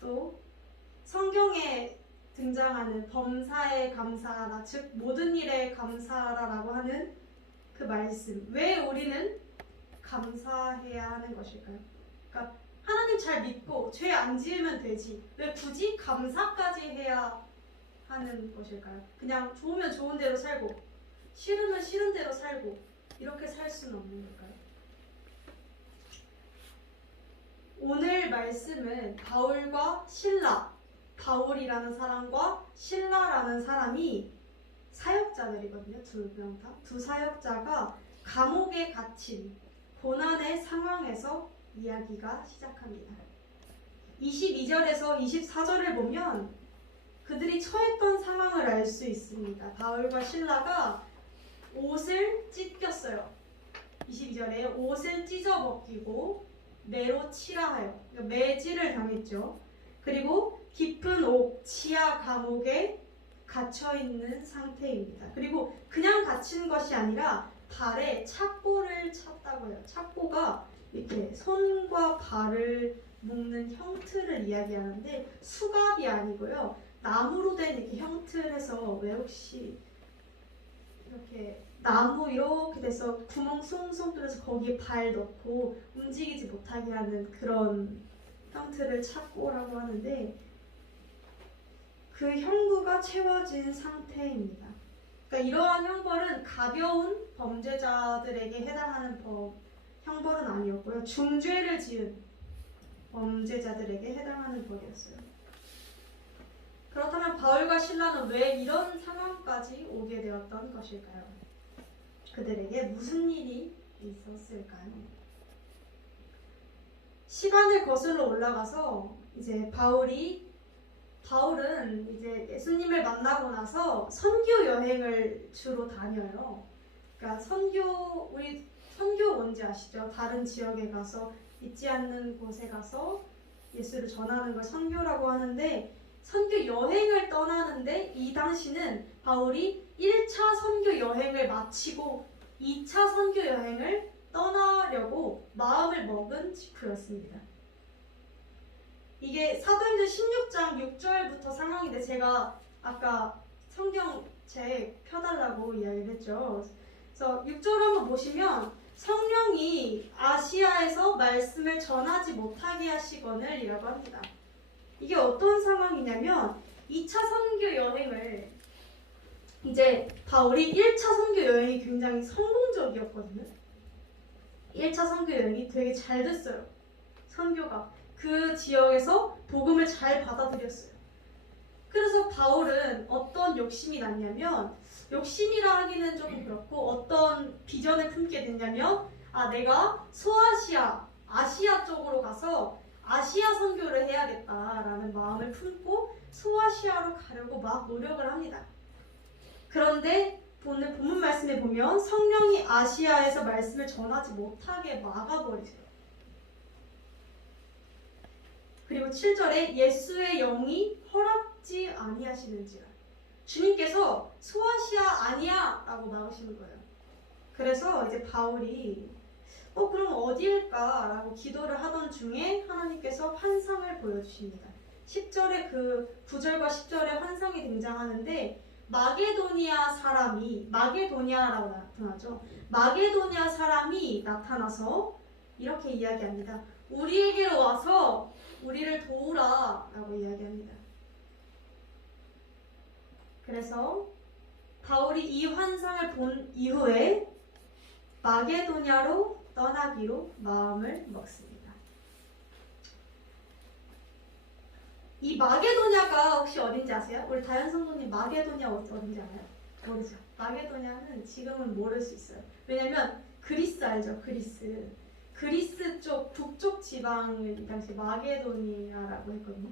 또 성경에 등장하는 범사에 감사하라, 즉 모든 일에 감사하라라고 하는 그 말씀, 왜 우리는 감사해야 하는 것일까요? 그러니까 하나님 잘 믿고 죄 안 지으면 되지, 왜 굳이 감사까지 해야 하는 것일까요? 그냥 좋으면 좋은 대로 살고 싫으면 싫은 대로 살고 이렇게 살 수는 없는 걸까요? 오늘 말씀은 바울과 실라, 바울이라는 사람과 실라라는 사람이 사역자들이거든요. 두 명 다. 두 사역자가 감옥에 갇힌 고난의 상황에서 이야기가 시작합니다. 22절에서 24절을 보면 그들이 처했던 상황을 알 수 있습니다. 바울과 실라가 옷을 찢겼어요. 22절에 옷을 찢어 벗기고 매로 치라하여, 매질을 당했죠. 그리고 깊은 옥, 지하 감옥에 갇혀있는 상태입니다. 그리고 그냥 갇힌 것이 아니라 발에 착고를 찼다고요. 착고가 이렇게 손과 발을 묶는 형틀을 이야기하는데 수갑이 아니고요. 나무로 된 이렇게 형틀에서, 왜 혹시 이렇게 나무 이렇게 돼서 구멍 숭숭 뚫어서 거기에 발 넣고 움직이지 못하게 하는 그런 형틀을 착고라고 하는데, 그 형구가 채워진 상태입니다. 그러니까 이러한 형벌은 가벼운 범죄자들에게 해당하는 형벌은 아니었고요. 중죄를 지은 범죄자들에게 해당하는 벌이었어요. 그렇다면 바울과 실라는 왜 이런 상황까지 오게 되었던 것일까요? 그들에게 무슨 일이 있었을까요? 시간을 거슬러 올라가서 이제 바울은 이제 예수님을 만나고 나서 선교 여행을 주로 다녀요. 그러니까 우리 선교 뭔지 아시죠? 다른 지역에 가서 있지 않는 곳에 가서 예수를 전하는 걸 선교라고 하는데, 선교 여행을 떠나는데 이 당시는 바울이 1차 선교 여행을 마치고 2차 선교 여행을 떠나려고 마음을 먹은 직후였습니다. 이게 사도행전 16장 6절부터 상황인데, 제가 아까 성경책 펴달라고 이야기를 했죠. 그래서 6절 한번 보시면 성령이 아시아에서 말씀을 전하지 못하게 하시거늘 이라고 합니다. 이게 어떤 상황이냐면 2차 선교 여행을, 이제 바울이 1차 선교 여행이 굉장히 성공적이었거든요. 1차 선교 여행이 되게 잘 됐어요. 선교가 그 지역에서 복음을 잘 받아들였어요. 그래서 바울은 어떤 욕심이 났냐면, 욕심이라 하기는 조금 그렇고 어떤 비전을 품게 됐냐면, 내가 소아시아, 아시아 쪽으로 가서 아시아 선교를 해야겠다라는 마음을 품고 소아시아로 가려고 막 노력을 합니다. 그런데 오늘 본문 말씀에 보면 성령이 아시아에서 말씀을 전하지 못하게 막아버리세요. 그리고 7절에 예수의 영이 허락지 아니하시는지라, 주님께서 소아시아 아니야 라고 막으시는 거예요. 그래서 이제 바울이 그럼 어디일까 라고 기도를 하던 중에 하나님께서 환상을 보여주십니다. 10절에 그 9절과 10절에 환상이 등장하는데, 마게도니아라고 나타나죠. 마게도니아 사람이 나타나서 이렇게 이야기합니다. 우리에게로 와서 우리를 도우라 라고 이야기합니다. 그래서 바울이 이 환상을 본 이후에 마게도냐로 떠나기로 마음을 먹습니다. 이 마게도냐가 혹시 어딘지 아세요? 우리 다현 성도님 마게도냐 어딘지 알아요? 모르죠. 마게도냐는 지금은 모를 수 있어요. 왜냐면 그리스 알죠? 그리스 쪽 북쪽 지방을 이 당시 마게도니아라고 했거든요.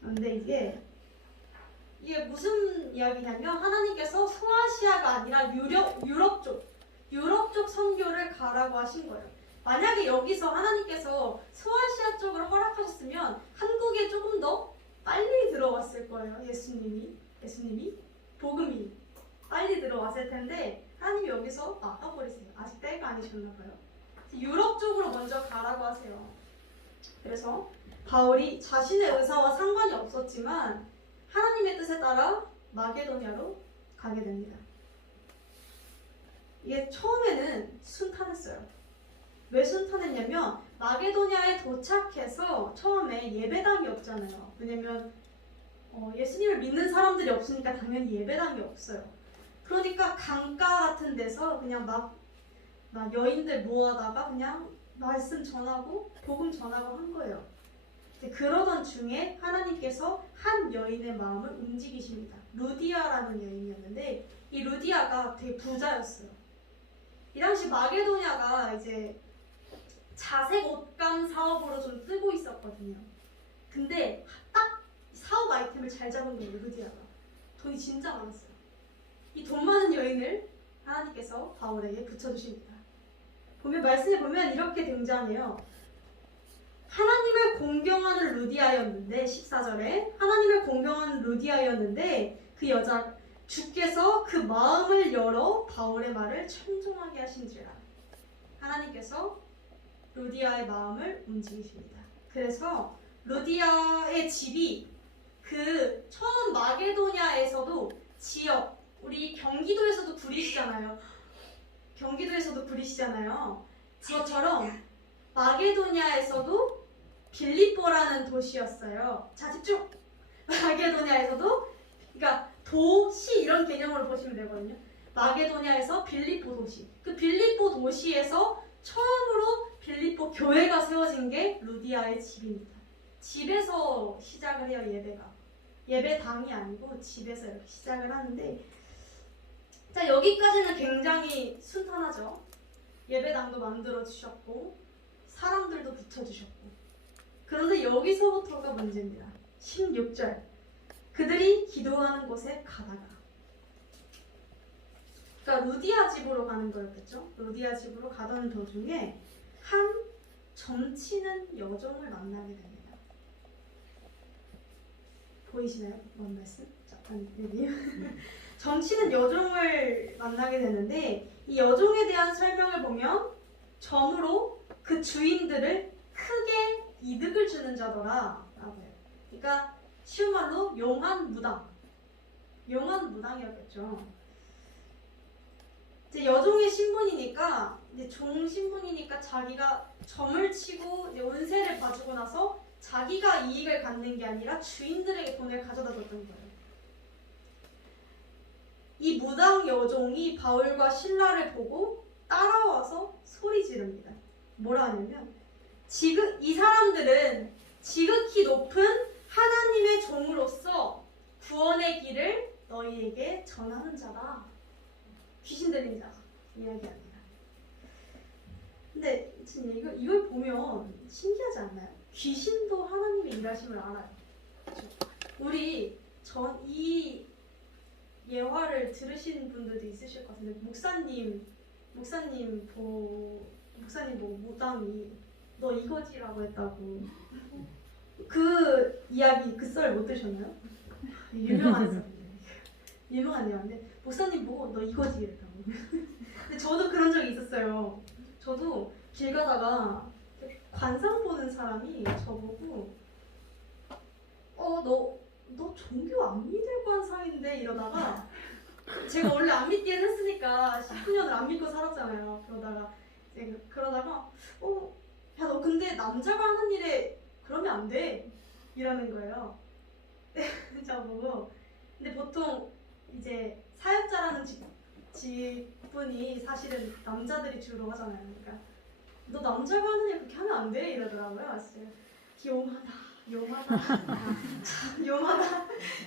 근데 이게 무슨 이야기냐면, 하나님께서 소아시아가 아니라 유럽 쪽 선교를 가라고 하신 거예요. 만약에 여기서 하나님께서 소아시아 쪽을 허락하셨으면 한국에 조금 더 빨리 들어왔을 거예요. 예수님이 복음이 빨리 들어왔을 텐데 하나님이 여기서 막아버리세요. 아직 때가 아니셨나 봐요. 유럽 쪽으로 먼저 가라고 하세요. 그래서 바울이 자신의 의사와 상관이 없었지만 하나님의 뜻에 따라 마게도냐로 가게 됩니다. 이게 처음에는 순탄했어요. 왜 순탄했냐면 마게도냐에 도착해서 처음에 예배당이 없잖아요. 왜냐면 예수님을 믿는 사람들이 없으니까 당연히 예배당이 없어요. 그러니까 강가 같은 데서 그냥 막 여인들 모아다가 그냥 말씀 전하고 복음 전하고 한 거예요. 그러던 중에 하나님께서 한 여인의 마음을 움직이십니다. 루디아라는 여인이었는데 이 루디아가 되게 부자였어요. 이 당시 마게도냐가 이제 자색 옷감 사업으로 좀 뜨고 있었거든요. 근데 딱 사업 아이템을 잘 잡은 거예요, 루디아가. 돈이 진짜 많았어요. 이 돈 많은 여인을 하나님께서 바울에게 붙여주십니다. 말씀에 보면 이렇게 등장해요. 하나님을 공경하는 루디아였는데 14절에 하나님을 공경하는 루디아였는데 그 여자 주께서 그 마음을 열어 바울의 말을 청종하게 하신지라. 하나님께서 루디아의 마음을 움직이십니다. 그래서 루디아의 집이 그 처음 마게도냐에서도 지역, 우리 경기도에서도 구리시잖아요. 그것처럼 마게도냐에서도 빌립보라는 도시였어요. 자, 집중! 마게도냐에서도, 그러니까 도시 이런 개념으로 보시면 되거든요. 마게도냐에서 빌립보 도시. 그 빌립보 도시에서 처음으로 빌립보 교회가 세워진 게 루디아의 집입니다. 집에서 시작을 해요, 예배가. 예배당이 아니고 집에서 이렇게 시작을 하는데, 자, 여기까지는 굉장히 순탄하죠. 예배당도 만들어 주셨고 사람들도 붙여주셨고. 그런데 여기서부터가 문제입니다. 16절. 그들이 기도하는 곳에 가다가. 그러니까 루디아 집으로 가는 거였겠죠. 루디아 집으로 가던 도중에 한 점치는 여종을 만나게 됩니다. 보이시나요? 뭔 말씀? 잠깐 여기. 점치는 여종을 만나게 되는데 이 여종에 대한 설명을 보면 점으로 그 주인들을 크게 이득을 주는 자더라 라고 해요. 그러니까 쉬운 말로 용한 무당이었겠죠. 이제 여종의 신분이니까, 이제 종 신분이니까 자기가 점을 치고 이제 운세를 봐주고 나서 자기가 이익을 갖는 게 아니라 주인들에게 돈을 가져다 줬던 거예요. 이 무당 여종이 바울과 실라를 보고 따라와서 소리 지릅니다. 뭐라 하냐면, 이 사람들은 지극히 높은 하나님의 종으로서 구원의 길을 너희에게 전하는 자다. 귀신 들린 자 이야기합니다. 근데 이걸 보면 신기하지 않나요? 귀신도 하나님의 일하심을 알아요. 그렇죠? 우리 이 예화를 들으신 분들도 있으실 것 같은데 목사님 보고 무당이 너 이거지라고 했다고. 그 이야기 그 썰 못 들으셨나요? 유명한 썰인데 유명한 예화인데 목사님 보고 너 이거지 이랬다고. 근데 저도 그런 적이 있었어요. 저도 길 가다가 관상 보는 사람이 저보고 너 종교 안 믿을 관상인데 이러다가 제가 원래 안 믿기는 했으니까 19년을 안 믿고 살았잖아요. 그러다가 야 너 근데 남자가 하는 일에 그러면 안 돼 이러는 거예요. 저보고. 근데 보통 이제 사역자라는 직분이 사실은 남자들이 주로 하잖아요. 그러니까 너 남자가 하는 일 그렇게 하면 안 돼 이러더라고요. 진짜 용하다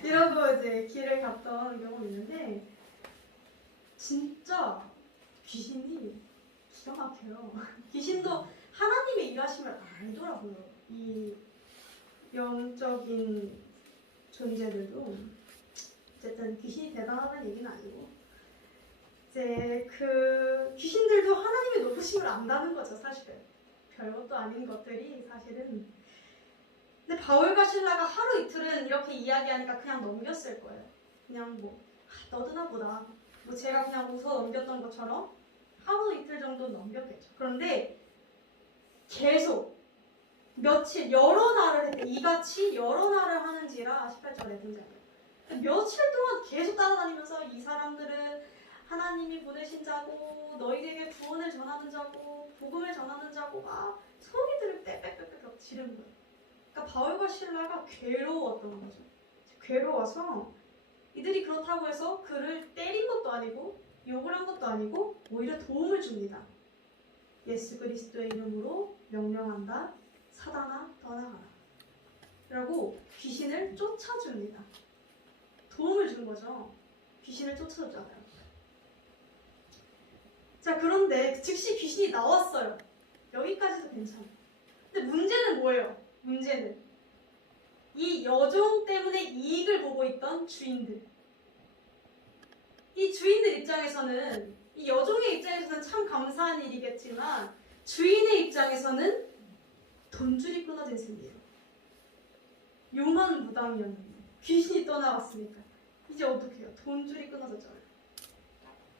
이러고 이제 길을 갔던 경험이 있는데 진짜 귀신이 기가 막혀요. 귀신도 하나님의 일하심을 알더라고요. 이 영적인 존재들도. 어쨌든 귀신이 대단하다는 얘기는 아니고 이제 그 귀신들도 하나님의 높으심을 안다는 거죠. 사실은 별것도 아닌 것들이 사실은. 근데 바울과 실라가 하루 이틀은 이렇게 이야기하니까 그냥 넘겼을 거예요. 그냥 너드나 보다. 제가 그냥 웃어 넘겼던 것처럼 하루 이틀 정도 넘겼겠죠. 그런데 계속 며칠 여러 날을 했대. 이같이 여러 날을 하는지라 18절에 등장해요. 며칠 동안 계속 따라다니면서 이 사람들은 하나님이 보내신 자고 너희에게 구원을 전하는 자고 복음을 전하는 자고 막 소리들을 빽빽빽빽 지르는 거예요. 그러니까 바울과 실라가 괴로웠던 거죠. 괴로워서 이들이 그렇다고 해서 그를 때린 것도 아니고 욕을 한 것도 아니고 오히려 도움을 줍니다. 예수 그리스도의 이름으로 명령한다. 사단아 떠나가라. 라고 귀신을 쫓아줍니다. 도움을 준 거죠. 귀신을 쫓아줬잖아요. 자, 그런데 즉시 귀신이 나왔어요. 여기까지도 괜찮아요. 근데 문제는 뭐예요? 문제는 이 여종 때문에 이익을 보고 있던 주인들. 이 주인들 입장에서는, 이 여종의 입장에서는 참 감사한 일이겠지만 주인의 입장에서는 돈줄이 끊어진 셈이에요. 용한 무당이었는데 귀신이 떠나왔으니까 이제 어떻게 해요? 돈줄이 끊어졌잖아요.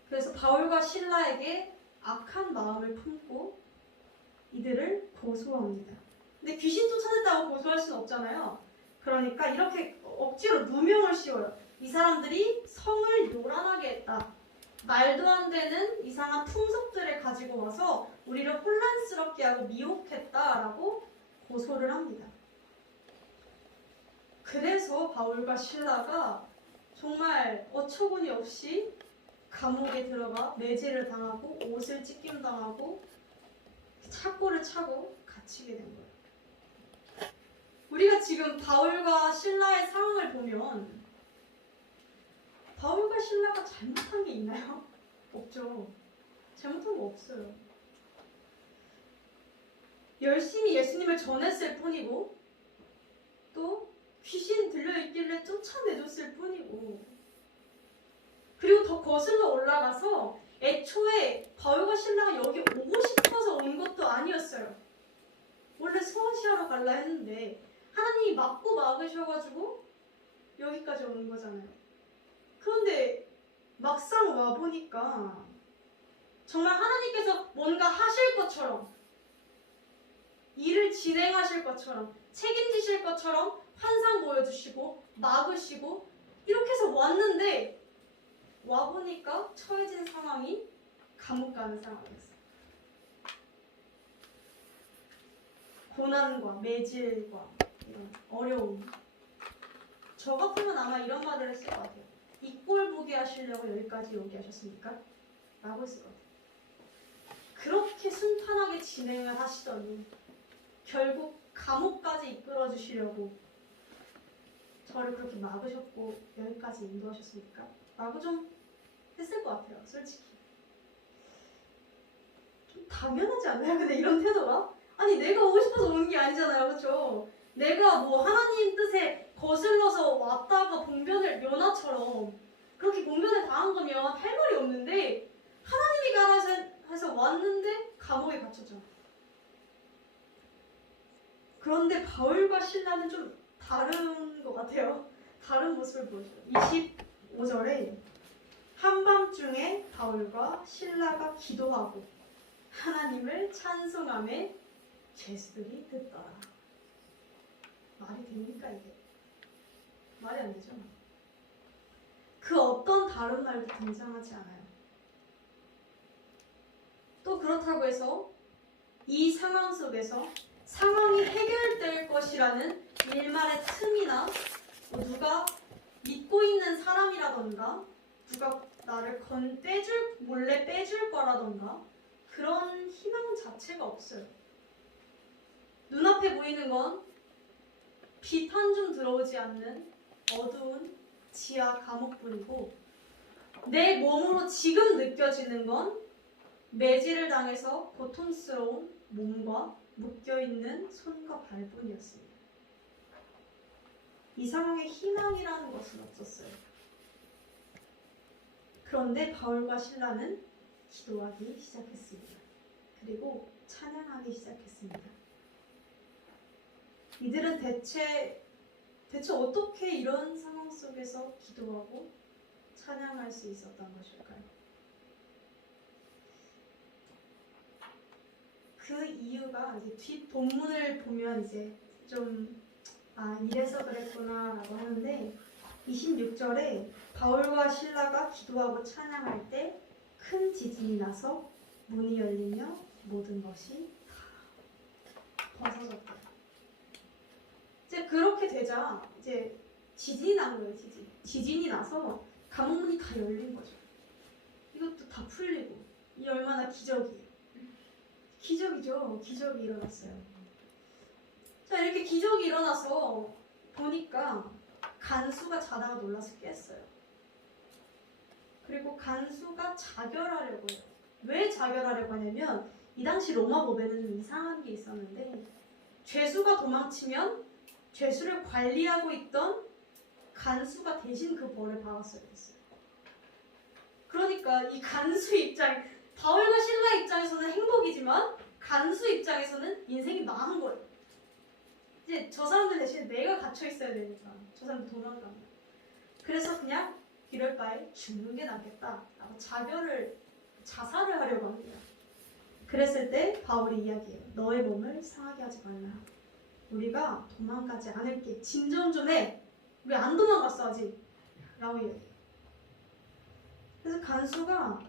그래서 바울과 실라에게 악한 마음을 품고 이들을 고소합니다. 근데 귀신 쫓아냈다고 고소할 수는 없잖아요. 그러니까 이렇게 억지로 누명을 씌워요. 이 사람들이 성을 요란하게 했다. 말도 안 되는 이상한 풍속들을 가지고 와서 우리를 혼란스럽게 하고 미혹했다라고 고소를 합니다. 그래서 바울과 실라가 정말 어처구니 없이 감옥에 들어가 매질을 당하고 옷을 찢김당하고 착고를 차고 갇히게 된 거예요. 우리가 지금 바울과 실라의 상황을 보면 바울과 실라가 잘못한 게 있나요? 없죠. 잘못한 거 없어요. 열심히 예수님을 전했을 뿐이고 또 귀신 들려있길래 쫓아내줬을 뿐이고 그리고 더 거슬러 올라가서 애초에 바울과 실라가 여기 오고 싶어서 온 것도 아니었어요. 원래 서원시하러 갈라 했는데 하나님이 막고 막으셔가지고 여기까지 오는 거잖아요. 그런데 막상 와보니까 정말 하나님께서 뭔가 하실 것처럼 일을 진행하실 것처럼 책임지실 것처럼 환상 보여주시고 막으시고 이렇게 해서 왔는데 와보니까 처해진 상황이 감옥 가는 상황이었어요. 고난과 매질과 이런 어려움. 저 같으면 아마 이런 말을 했을 것 같아요. 이 꼴 보게 하시려고 여기까지 오게 하셨습니까? 라고 했을 것 같아요. 그렇게 순탄하게 진행을 하시더니 결국 감옥까지 이끌어 주시려고 저를 그렇게 막으셨고 여기까지 인도하셨습니까? 라고 좀 했을 것 같아요. 솔직히. 좀 당연하지 않나요? 근데 이런 태도가? 아니 내가 오고 싶어서 오는 게 아니잖아요. 그렇죠? 내가 뭐 하나님 뜻에 거슬러서 왔다가 봉변을 연하처럼 그렇게 봉변을 당한 거면 할 말이 없는데 하나님이 가라 해서 왔는데 감옥에 갇혔잖아. 그런데 바울과 실라는 좀 다른 것 같아요. 다른 모습을 보여줘요. 25절에 한밤중에 바울과 실라가 기도하고 하나님을 찬송하며 죄수들이 듣더라. 말이 됩니까 이게? 말이 안 되죠. 그 어떤 다른 말도 등장하지 않아요. 또 그렇다고 해서 이 상황 속에서 상황이 해결될 것이라는 일말의 틈이나 누가 믿고 있는 사람이라던가 누가 나를 몰래 빼줄 거라던가 그런 희망 자체가 없어요. 눈앞에 보이는 건 빛 한 줌 들어오지 않는 어두운 지하 감옥뿐이고 내 몸으로 지금 느껴지는 건 매질을 당해서 고통스러운 몸과 묶여있는 손과 발뿐이었습니다. 이 상황에 희망이라는 것은 없었어요. 그런데 바울과 실라는 기도하기 시작했습니다. 그리고 찬양하기 시작했습니다. 이들은 대체 어떻게 이런 상황 속에서 기도하고 찬양할 수 있었던 것일까요? 그 이유가 이제 뒷 본문을 보면 이제 좀 이래서 그랬구나라고 하는데 26절에 바울과 실라가 기도하고 찬양할 때 큰 지진이 나서 문이 열리며 모든 것이 다 벗어졌다. 이제 그렇게 되자 이제 지진이 난 거예요. 지진이 나서 감옥 문이 다 열린 거죠. 이것도 다 풀리고 이 얼마나 기적이에요. 기적이죠. 기적이 일어났어요. 자, 이렇게 기적이 일어나서 보니까 간수가 자다가 놀라서 깼어요. 그리고 간수가 자결하려고 해요. 왜 자결하려고 하냐면 이 당시 로마 법에는 좀 이상한 게 있었는데 죄수가 도망치면 죄수를 관리하고 있던 간수가 대신 그 벌을 받았어야 됐어요. 그러니까 이 간수 입장, 바울과 실라 입장에서는 행복이지만 간수 입장에서는 인생이 망한 거예요. 이제 저 사람들 대신에 내가 갇혀 있어야 되니까 저 사람들 도망가면. 그래서 그냥 이럴 바에 죽는 게 낫겠다 라고 자살을 하려고 합니다. 그랬을 때 바울이 이야기해요. 너의 몸을 상하게 하지 말라. 우리가 도망가지 않을게. 진정 좀 해. 우리 안 도망갔어 아직. 라고 이야기해요. 그래서 간수가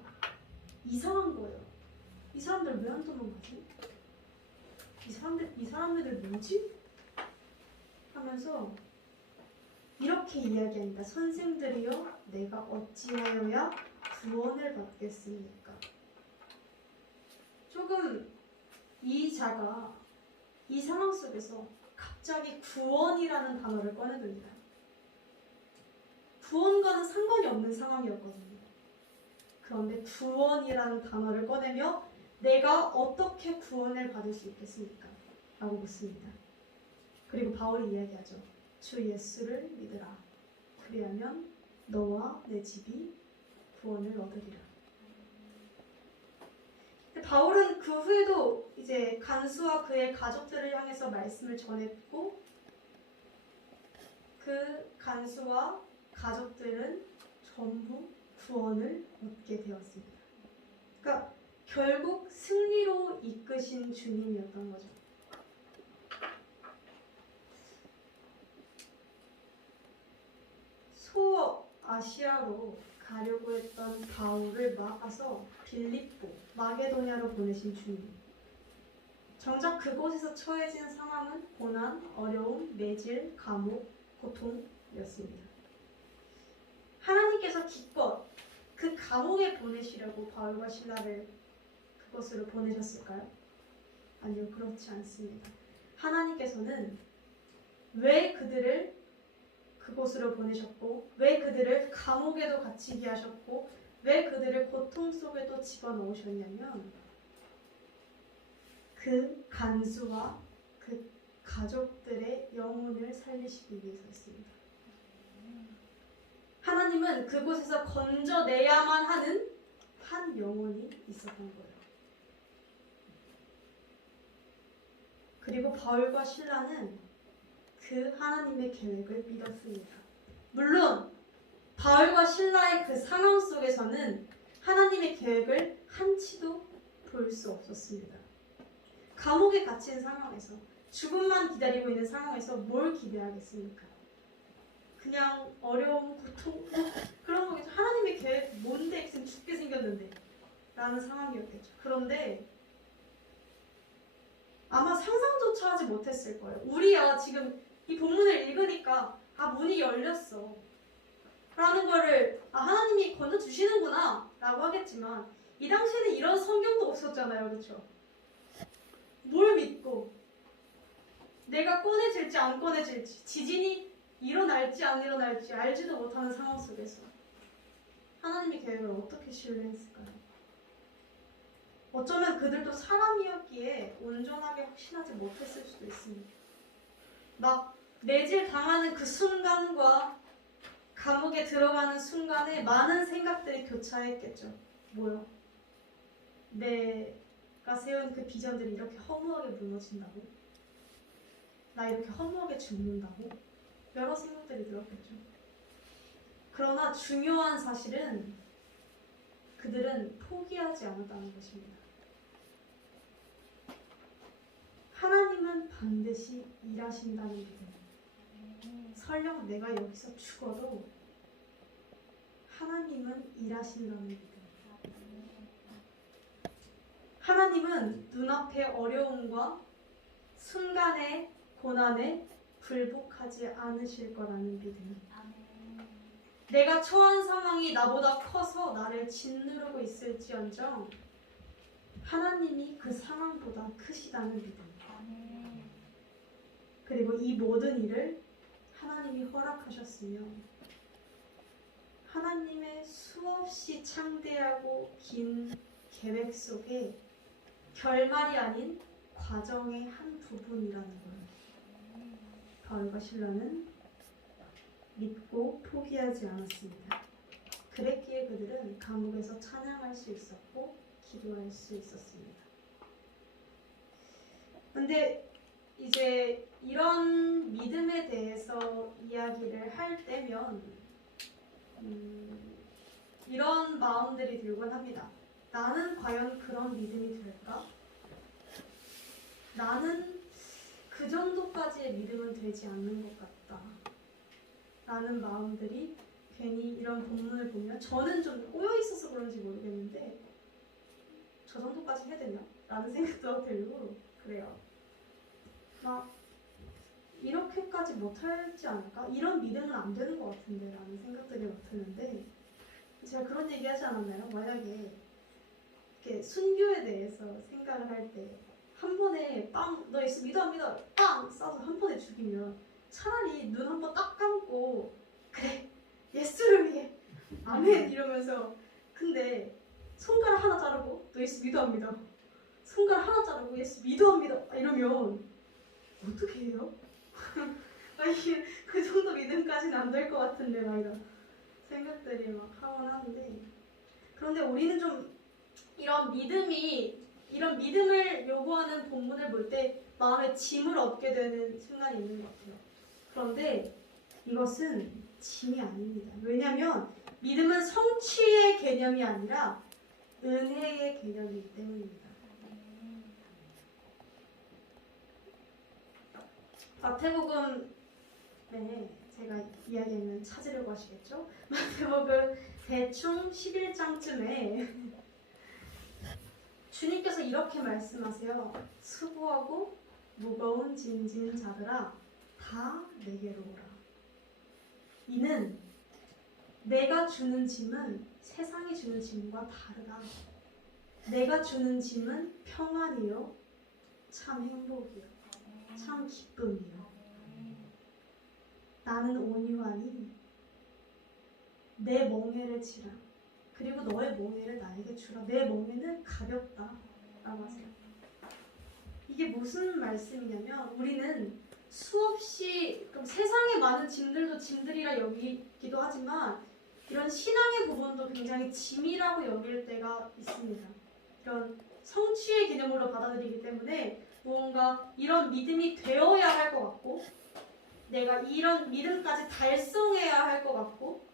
이상한 거예요. 이 사람들 왜 안 도망가지? 이 사람들 뭐지? 하면서 이렇게 이야기합니다. 선생들이여 내가 어찌하여야 구원을 받겠습니까? 조금 이 자가 이 상황 속에서 갑자기 구원이라는 단어를 꺼내듭니다. 구원과는 상관이 없는 상황이었거든요. 그런데 구원이라는 단어를 꺼내며 내가 어떻게 구원을 받을 수 있겠습니까? 라고 묻습니다. 그리고 바울이 이야기하죠. 주 예수를 믿으라. 그리하면 너와 내 집이 구원을 얻으리라. 바울은 그 후에도 이제 간수와 그의 가족들을 향해서 말씀을 전했고 그 간수와 가족들은 전부 구원을 얻게 되었습니다. 그러니까 결국 승리로 이끄신 주님이었던 거죠. 소아시아로 가려고 했던 바울을 막아서 빌립보, 마게도냐로 보내신 주님. 정작 그곳에서 처해진 상황은 고난, 어려움, 매질, 감옥, 고통이었습니다. 하나님께서 기껏 그 감옥에 보내시려고 바울과 실라를 그곳으로 보내셨을까요? 아니요, 그렇지 않습니다. 하나님께서는 왜 그들을 그곳으로 보내셨고 왜 그들을 감옥에도 갇히게 하셨고 왜 그들을 고통 속에도 집어넣으셨냐면 그 간수와 그 가족들의 영혼을 살리시기 위해서였습니다. 하나님은 그곳에서 건져내야만 하는 한 영혼이 있었던 거예요. 그리고 바울과 실라는 그 하나님의 계획을 믿었습니다. 물론 바울과 실라의 그 상황 속에서는 하나님의 계획을 한치도 볼 수 없었습니다. 감옥에 갇힌 상황에서 죽음만 기다리고 있는 상황에서 뭘 기대하겠습니까? 그냥 어려움, 고통 그런 거겠죠. 하나님의 계획 뭔데 지금 죽게 생겼는데 라는 상황이었겠죠. 그런데 아마 상상조차 하지 못했을 거예요. 우리야 지금 이 본문을 읽으니까 문이 열렸어 라는 거를 하나님이 건져주시는구나 라고 하겠지만 이 당시에는 이런 성경도 없었잖아요. 그렇죠? 뭘 믿고 내가 꺼내질지 안 꺼내질지 지진이 일어날지 안 일어날지 알지도 못하는 상황 속에서 하나님의 계획을 어떻게 신뢰했을까요? 어쩌면 그들도 사람이었기에 온전하게 확신하지 못했을 수도 있습니다. 막 매질 당하는 그 순간과 감옥에 들어가는 순간에 많은 생각들이 교차했겠죠. 뭐요? 내가 세운 그 비전들이 이렇게 허무하게 무너진다고? 나 이렇게 허무하게 죽는다고? 여러 생각들이 들었겠죠. 그러나 중요한 사실은 그들은 포기하지 않았다는 것입니다. 하나님은 반드시 일하신다는 믿음. 설령 내가 여기서 죽어도 하나님은 일하신다는 믿음. 하나님은 눈앞의 어려움과 순간의 고난에 굴복하지 않으실 거라는 믿음. 내가 처한 상황이 나보다 커서 나를 짓누르고 있을지언정 하나님이 그 상황보다 크시다는 믿음. 그리고 이 모든 일을 하나님이 허락하셨으며 하나님의 수없이 창대하고 긴 계획 속에 결말이 아닌 과정의 한 부분이라는 거예요. 바울과 실라는 믿고 포기하지 않았습니다. 그랬기에 그들은 감옥에서 찬양할 수 있었고 기도할 수 있었습니다. 근데 이제 이런 믿음에 대해서 이야기를 할 때면 이런 마음들이 들곤 합니다. 나는 과연 그런 믿음이 될까? 나는 그 정도까지의 믿음은 되지 않는 것 같다. 라는 마음들이 괜히 이런 본문을 보면 저는 좀 꼬여있어서 그런지 모르겠는데 저 정도까지 해야 되나? 라는 생각도 들고 그래요. 막 이렇게까지 못하지 않을까? 이런 믿음은 안 되는 것 같은데 라는 생각들이 막 드는데 제가 그런 얘기 하지 않았나요? 만약에 이렇게 순교에 대해서 생각을 할 때 한 번에 빵! 너 예수 믿어 안 믿어? 빵! 쏴서 한 번에 죽이면 차라리 눈 한 번 딱 감고 그래! 예수를 위해! 아멘! 이러면서 근데 손가락 하나 자르고 너 예수 믿어 안 믿어? 손가락 하나 자르고 예수 믿어 안 믿어? 이러면 어떻게 해요? 이게 그 정도 믿음까지는 안 될 것 같은데 막 이런 생각들이 막 하곤 하는데 그런데 우리는 좀 이런 믿음을 요구하는 본문을 볼 때 마음에 짐을 얻게 되는 순간이 있는 것 같아요. 그런데 이것은 짐이 아닙니다. 왜냐하면 믿음은 성취의 개념이 아니라 은혜의 개념이기 때문입니다. 마태복음 제가 이야기는 찾으려고 하시겠죠? 마태복음 대충 11장쯤에 주님께서 이렇게 말씀하세요. 수고하고 무거운 짐진 자들아 다 내게로 오라. 이는 내가 주는 짐은 세상이 주는 짐과 다르다. 내가 주는 짐은 평안이요 참 행복이요 참 기쁨이요. 나는 온유하니 내 멍에를 지라. 그리고 너의 멍에를 나에게 주라. 내 멍에는 가볍다. 라고 하세요. 이게 무슨 말씀이냐면 우리는 수없이 세상에 많은 짐들도 짐들이라 여기기도 하지만 이런 신앙의 부분도 굉장히 짐이라고 여길 때가 있습니다. 이런 성취의 개념으로 받아들이기 때문에 무언가 이런 믿음이 되어야 할 것 같고 내가 이런 믿음까지 달성해야 할 것 같고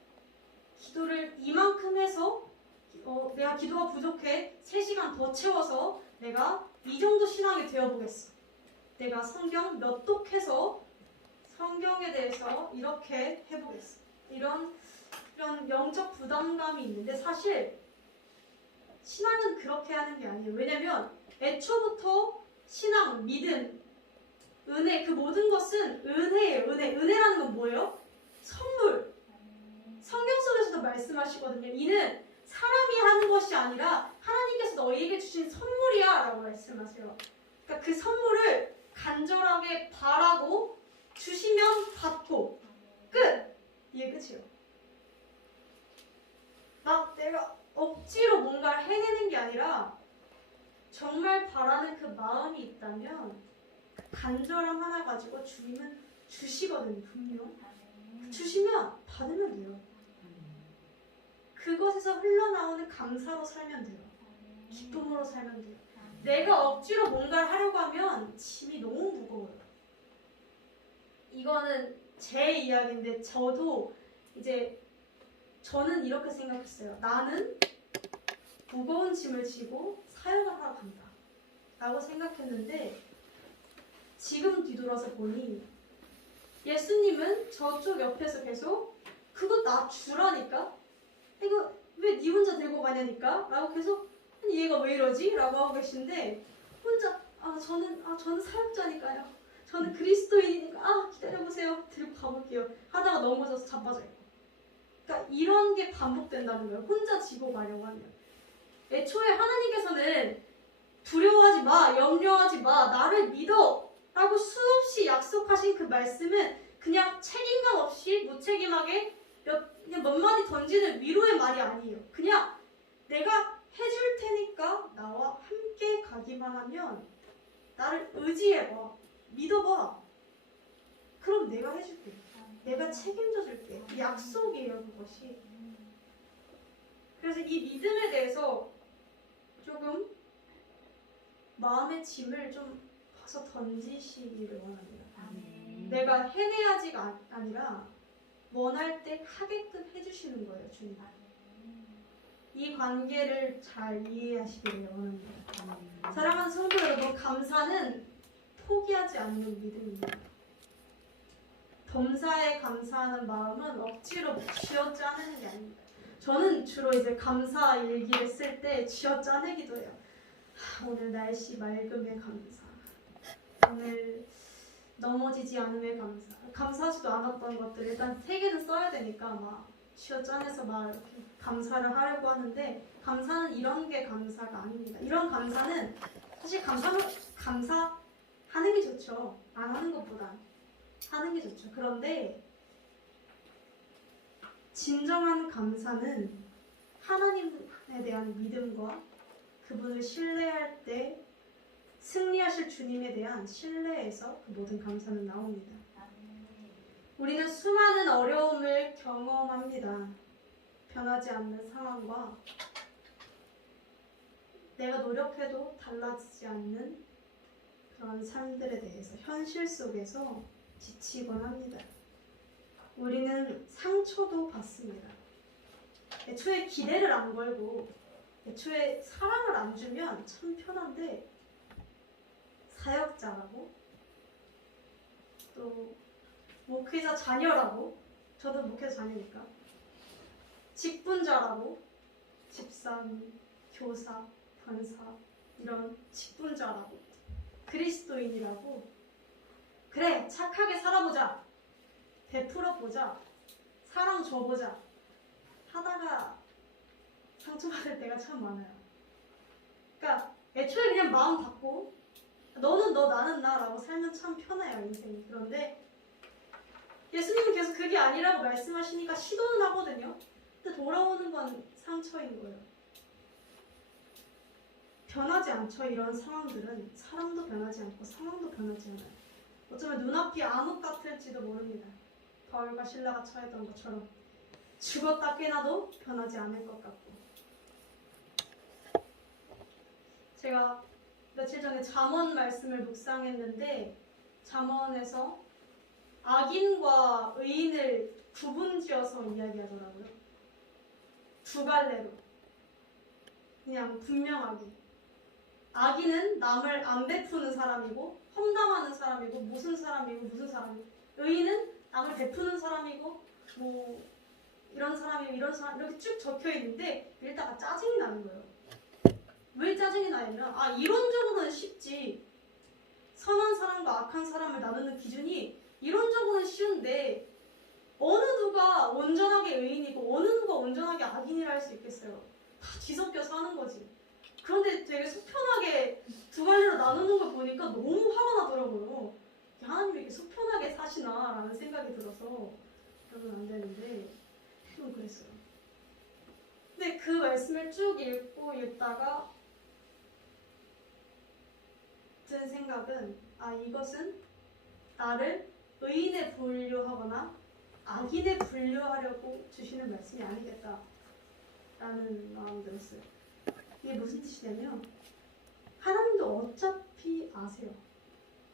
기도를 이만큼 해서 내가 기도가 부족해 3시간 더 채워서 내가 이 정도 신앙이 되어보겠어. 내가 성경 몇 독해서 성경에 대해서 이렇게 해보겠어. 이런 영적 부담감이 있는데 사실 신앙은 그렇게 하는 게 아니에요. 왜냐면 애초부터 신앙, 믿음, 은혜 그 모든 것은 은혜예요. 은혜라는 건 뭐예요? 선물. 성경 속에서도 말씀하시거든요. 이는 사람이 하는 것이 아니라 하나님께서 너희에게 주신 선물이야 라고 말씀하세요. 그러니까 그 선물을 간절하게 바라고 주시면 받고 끝! 이게 끝이에요. 막 내가 억지로 뭔가를 해내는 게 아니라 정말 바라는 그 마음이 있다면 간절함 하나 가지고 주님은 주시거든요. 분명. 주시면 받으면 돼요. 그것에서 흘러나오는 감사로 살면 돼요. 기쁨으로 살면 돼요. 내가 억지로 뭔가를 하려고 하면 짐이 너무 무거워요. 이거는 제 이야기인데 저는 이렇게 생각했어요. 나는 무거운 짐을 지고 사역을 하러 간다 라고 생각했는데 지금 뒤돌아서 보니 예수님은 저쪽 옆에서 계속 그거 나 주라니까? 이거 왜 네 혼자 들고 가냐니까? 라고 계속 아니 얘가 왜 이러지? 라고 하고 계신데 혼자 저는 사역자니까요. 저는 그리스도인이니까 기다려보세요. 들고 가볼게요. 하다가 넘어져서 자빠져 있고. 그러니까 이런 게 반복된다는 거예요. 혼자 지고 가려고 하면. 애초에 하나님께서는 두려워하지 마, 염려하지 마, 나를 믿어 라고 수없이 약속하신 그 말씀은 그냥 책임감 없이 무책임하게 그냥 몇 마디 던지는 위로의 말이 아니에요. 그냥 내가 해줄 테니까 나와 함께 가기만 하면 나를 의지해봐, 믿어봐. 그럼 내가 해줄게. 내가 책임져 줄게. 약속이에요, 그것이. 그래서 이 믿음에 대해서 조금 마음의 짐을 좀 벗어 던지시기를 원합니다. 내가 해내야지가 아니라 원할 때 하게끔 해주시는 거예요, 주님. 이 관계를 잘 이해하시기를 원합니다. 사랑하는 성도 여러분, 감사는 포기하지 않는 믿음입니다. 범사에 감사하는 마음은 억지로 쥐어짜내는 게 아닙니다. 저는 주로 이제 감사 일기를 쓸 때 쥐어짜내기도 해요. 오늘 날씨 맑음에 감사. 오늘 넘어지지 않음에 감사. 감사하지도 않았던 것들 일단 3개는 써야 되니까 막 쥐어짜내서 막 이렇게 감사를 하려고 하는데 감사는 이런 게 감사가 아닙니다. 이런 감사는 사실 감사하는 게 좋죠. 안 하는 것보단 하는 게 좋죠. 그런데 진정한 감사는 하나님에 대한 믿음과 그분을 신뢰할 때 승리하실 주님에 대한 신뢰에서 그 모든 감사는 나옵니다. 우리는 수많은 어려움을 경험합니다. 변하지 않는 상황과 내가 노력해도 달라지지 않는 그런 삶들에 대해서 현실 속에서 지치곤 합니다. 우리는 상처도 받습니다. 애초에 기대를 안 걸고 애초에 사랑을 안 주면 참 편한데 사역자라고 또 목회자 자녀라고 저도 목회자 자녀니까 직분자라고 집사님, 교사, 권사 이런 직분자라고 그리스도인이라고 그래 착하게 살아보자 베풀어보자 사랑 줘보자 하다가 상처받을 때가 참 많아요. 그러니까 애초에 그냥 마음 닫고 너는 너 나는 나라고 살면 참 편해요 인생이. 그런데 예수님은 계속 그게 아니라고 말씀하시니까 시도는 하거든요. 근데 돌아오는 건 상처인 거예요. 변하지 않죠. 이런 상황들은 사람도 변하지 않고 상황도 변하지 않아요. 어쩌면 눈앞이 암흑 같을지도 모릅니다. 바울과 신라가 처했던 것처럼 죽었다 깨나도 변하지 않을 것 같고. 제가 며칠 전에 잠언 말씀을 묵상했는데 잠언에서 악인과 의인을 구분지어서 이야기하더라고요. 두 갈래로 그냥 분명하게 악인은 남을 안 베푸는 사람이고 험담하는 사람이고 무슨 사람이고 무슨 사람이고 의인은 남을 베푸는 사람이고 뭐 이런 사람이고 이런 사람 이렇게 쭉 적혀 있는데 읽다가 짜증이 나는 거예요. 왜 짜증이 나냐면 이론적으로는 쉽지. 선한 사람과 악한 사람을 나누는 기준이 이론적으로는 쉬운데 어느 누가 온전하게 의인이고 어느 누가 온전하게 악인이라 할 수 있겠어요. 다 뒤섞여서 하는 거지. 그런데 되게 속편하게 두 갈래로 나누는 걸 보니까 너무 화가 나더라고요. 하나님이 이렇게 속편하게 사시나 라는 생각이 들어서 그러면 안 되는데 좀 그랬어요. 근데 그 말씀을 쭉 읽다가 든 생각은 이것은 나를 의인에 분류하거나 악인에 분류하려고 주시는 말씀이 아니겠다 라는 마음이 들었어요. 이게 무슨 뜻이냐면 하나님도 어차피 아세요.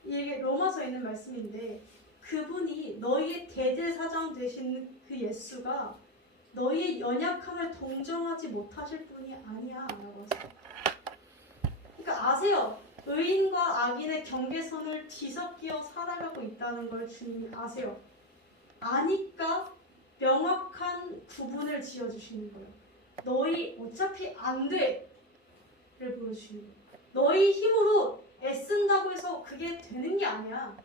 이게 로마서에 있는 말씀인데 그분이 너희의 대제사장 되신 그 예수가 너희의 연약함을 동정하지 못하실 분이 아니야 라고 하세요. 그러니까 아세요. 의인과 악인의 경계선을 뒤섞여 살아가고 있다는 걸 주님이 아세요. 아니까 명확한 구분을 지어주시는 거예요. 너희 어차피 안 돼! 를 보여주시는 거예요. 너희 힘으로 애쓴다고 해서 그게 되는 게 아니야.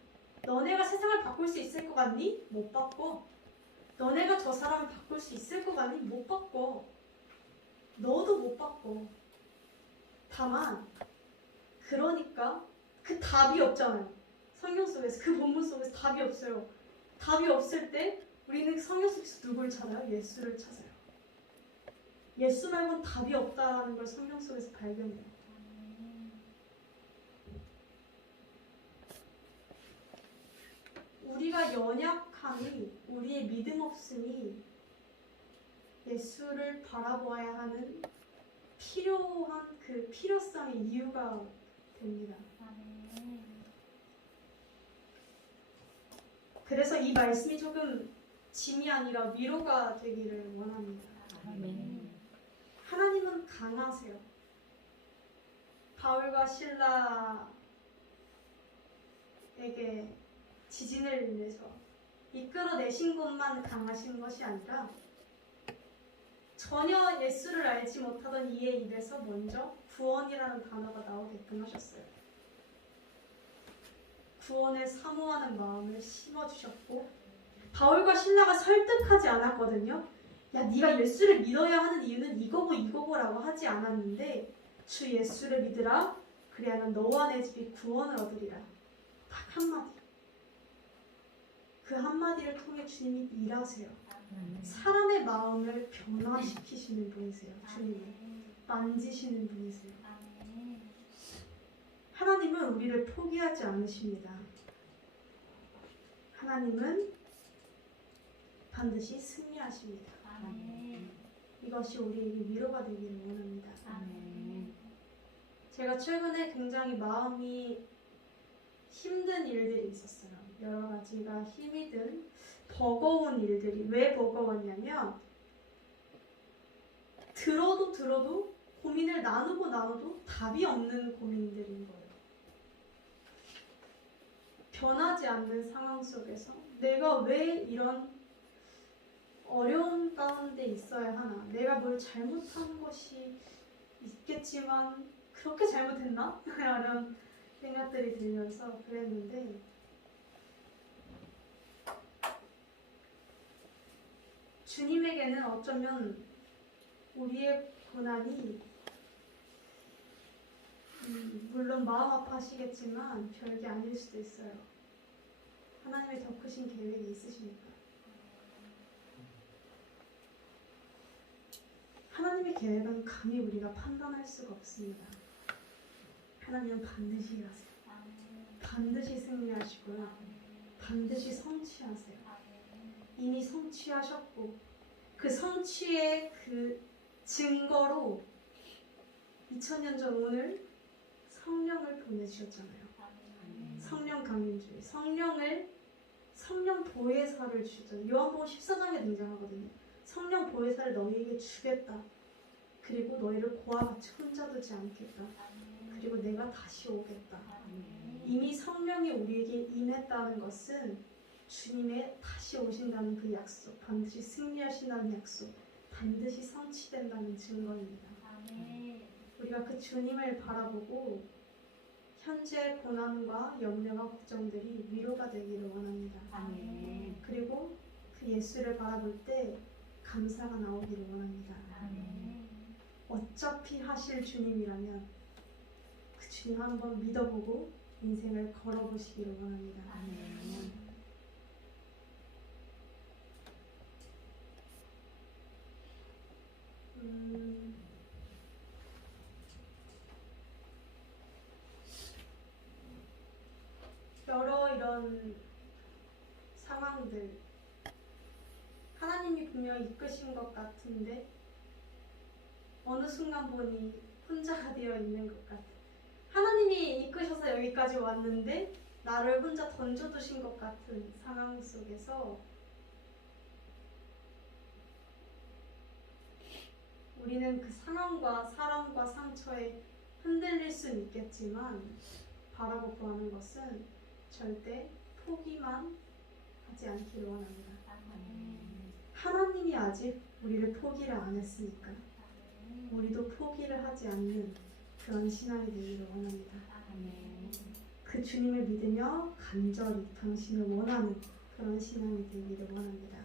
너네가 세상을 바꿀 수 있을 것 같니? 못 바꿔. 너네가 저 사람을 바꿀 수 있을 것 같니? 못 바꿔. 너도 못 바꿔. 다만 그러니까 그 답이 없잖아요. 성경 속에서, 그 본문 속에서 답이 없어요. 답이 없을 때 우리는 성경 속에서 누굴 찾아요? 예수를 찾아요. 예수 말고는 답이 없다라는 걸 성경 속에서 발견해요. 우리가 연약함이, 우리의 믿음 없음이 예수를 바라보아야 하는 필요한 그 필요성의 이유가 됩니다. 그래서 이 말씀이 조금 짐이 아니라 위로가 되기를 원합니다. 하나님은 강하세요. 바울과 신라에게 지진을 내서 이끌어내신 것만 강하신 것이 아니라 전혀 예수를 알지 못하던 이의 입에서 먼저 구원이라는 단어가 나오게끔 하셨어요. 구원을 사모하는 마음을 심어주셨고, 바울과 신라가 설득하지 않았거든요. 야, 네가 예수를 믿어야 하는 이유는 이거고 이거고라고 하지 않았는데, 주 예수를 믿으라. 그리하면 너와 내 집이 구원을 얻으리라. 딱 한마디. 그 한마디를 통해 주님이 일하세요. 사람의 마음을 변화시키시는 분이세요. 주님은 만지시는 분이세요. 하나님은 우리를 포기하지 않으십니다. 하나님은 반드시 승리하십니다. 이것이 우리에게 위로가 되기를 원합니다. 제가 최근에 굉장히 마음이 힘든 일들이 있었어요. 여러 가지가 힘이 든 버거운 일들이. 왜 버거웠냐면 들어도 고민을 나누고 답이 없는 고민들인 거예요. 변하지 않는 상황 속에서 내가 왜 이런 어려운 가운데 있어야 하나? 내가 뭘 잘못한 것이 있겠지만 그렇게 잘못했나? 이런 생각들이 들면서 그랬는데, 주님에게는 어쩌면 우리의 고난이 물론 마음 아파하시겠지만 별게 아닐 수도 있어요. 하나님의 더 크신 계획이 있으시니까. 하나님의 계획은 감히 우리가 판단할 수가 없습니다. 하나님은 반드시 일하세요. 반드시 승리하시고요. 반드시 성취하세요. 이미 성취하셨고, 그 성취의 그 증거로 2000년 전 오늘 성령을 보내주셨잖아요. 성령 강림주의, 성령 보혜사를 주셨잖아요. 요한복음 14장에 등장하거든요. 성령 보혜사를 너희에게 주겠다. 그리고 너희를 고와 같이 혼자 두지 않겠다. 그리고 내가 다시 오겠다. 이미 성령이 우리에게 임했다는 것은 주님의 다시 오신다는 그 약속, 반드시 승리하신다는 약속, 반드시 성취된다는 증거입니다. 우리가 그 주님을 바라보고 현재 고난과 염려와 걱정들이 위로가 되기를 원합니다. 그리고 그 예수를 바라볼 때 감사가 나오기를 원합니다. 어차피 하실 주님이라면 그 주님 한번 믿어보고 인생을 걸어보시기를 원합니다. 여러 이런 상황들, 하나님이 분명히 이끄신 것 같은데 어느 순간 보니 혼자가 되어 있는 것 같아. 하나님이 이끄셔서 여기까지 왔는데 나를 혼자 던져두신 것 같은 상황 속에서 우리는 그 상황과 사람과 상처에 흔들릴 수는 있겠지만 바라고 구하는 것은 절대 포기만 하지 않기를 원합니다. 하나님이 아직 우리를 포기를 안 했으니까 우리도 포기를 하지 않는 그런 신앙이 되기를 원합니다. 그 주님을 믿으며 간절히 당신을 원하는 그런 신앙이 되기를 원합니다.